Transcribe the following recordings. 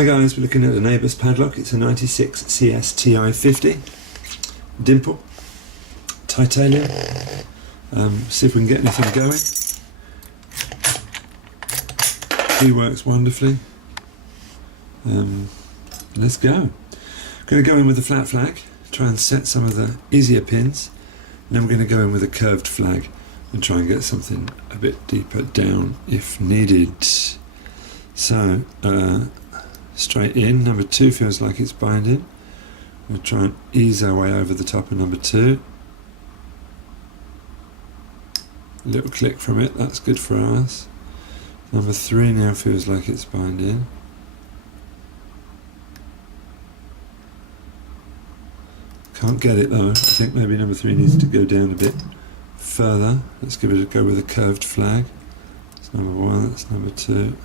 Hi guys, we're looking at an ABUS padlock. It's a 96 CS TI50 Dimple titanium. See if we can get anything going. Key works wonderfully. Let's go. I'm going to go in with a flat flag, try and set some of the easier pins, and then we're going to go in with a curved flag and try and get something a bit deeper down if needed. So straight in, number 2 feels like it's binding. We'll try and ease our way over the top of number 2. A little click from it, that's good for us. Number 3 now feels like it's binding. Can't get it though. I think maybe number 3 needs to go down a bit further. Let's give it a go with a curved flag. That's number 1, that's number 2.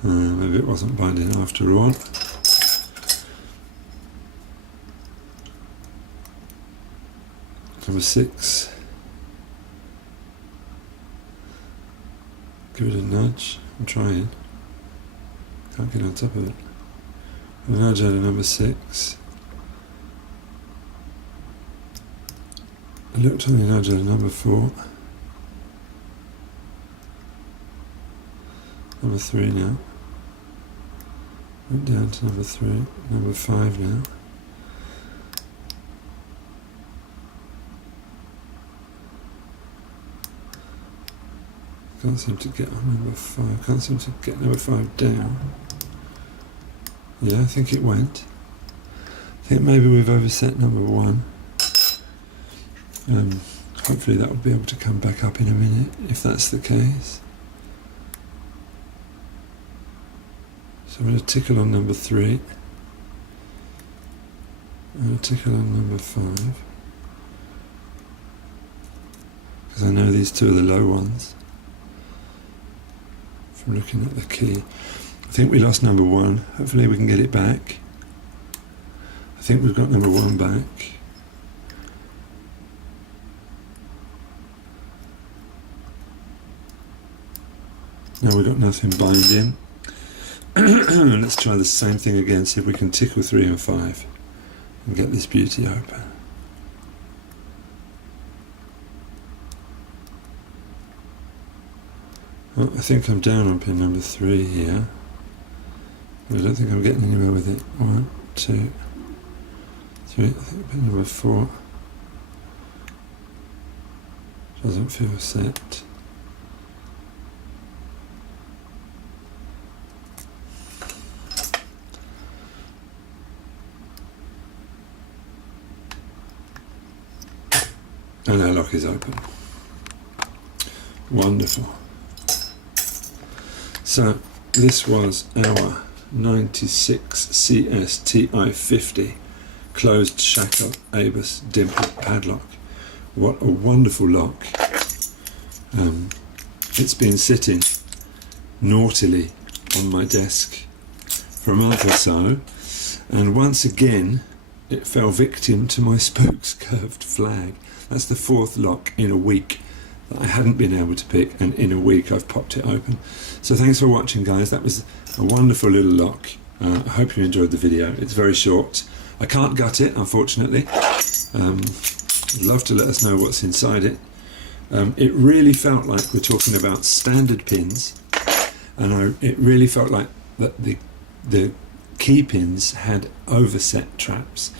Maybe it wasn't binding after all. Number 6. Give it a nudge. I'm trying. Can't get on top of it. A nudge out of number 6. A little tiny nudge out of number 4. Number 3 now. Went down to number 3. Number 5 now. Can't seem to get on number 5. Can't seem to get number 5 down. Yeah, I think it went. I think maybe we've overset number 1. Hopefully that will be able to come back up in a minute, if that's the case. So I'm going to tickle on number 3. I'm going to tickle on number 5. Because I know these 2 are the low ones. From looking at the key. I think we lost number 1. Hopefully we can get it back. I think we've got number 1 back. Now we've got nothing binding. Let's try the same thing again, see if we can tickle 3 and 5 and get this beauty open. Well, I think I'm down on pin number 3 here. I don't think I'm getting anywhere with it. 1, 2, 3. I think pin number 4 doesn't feel set. And our lock is open. Wonderful. So this was our 96 CS TI50 closed shackle ABUS Dimple Padlock. What a wonderful lock. It's been sitting naughtily on my desk for a month or so, and once again it fell victim to my Spokes curved flag. That's the 4th lock in a week that I hadn't been able to pick, and in a week I've popped it open. So thanks for watching guys, that was a wonderful little lock. I hope you enjoyed the video. It's very short. I can't gut it, unfortunately. I'd love to let us know what's inside it. It really felt like we're talking about standard pins, and it really felt like that the key pins had overset traps.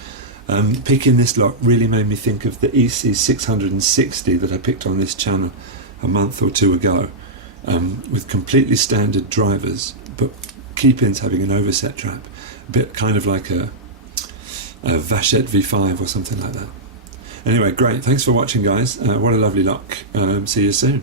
Picking this lock really made me think of the EC660 that I picked on this channel a month or 2 ago, with completely standard drivers, but key pins having an overset trap, a bit kind of like a Vachette V5 or something like that. Anyway, great, thanks for watching guys, what a lovely lock, see you soon.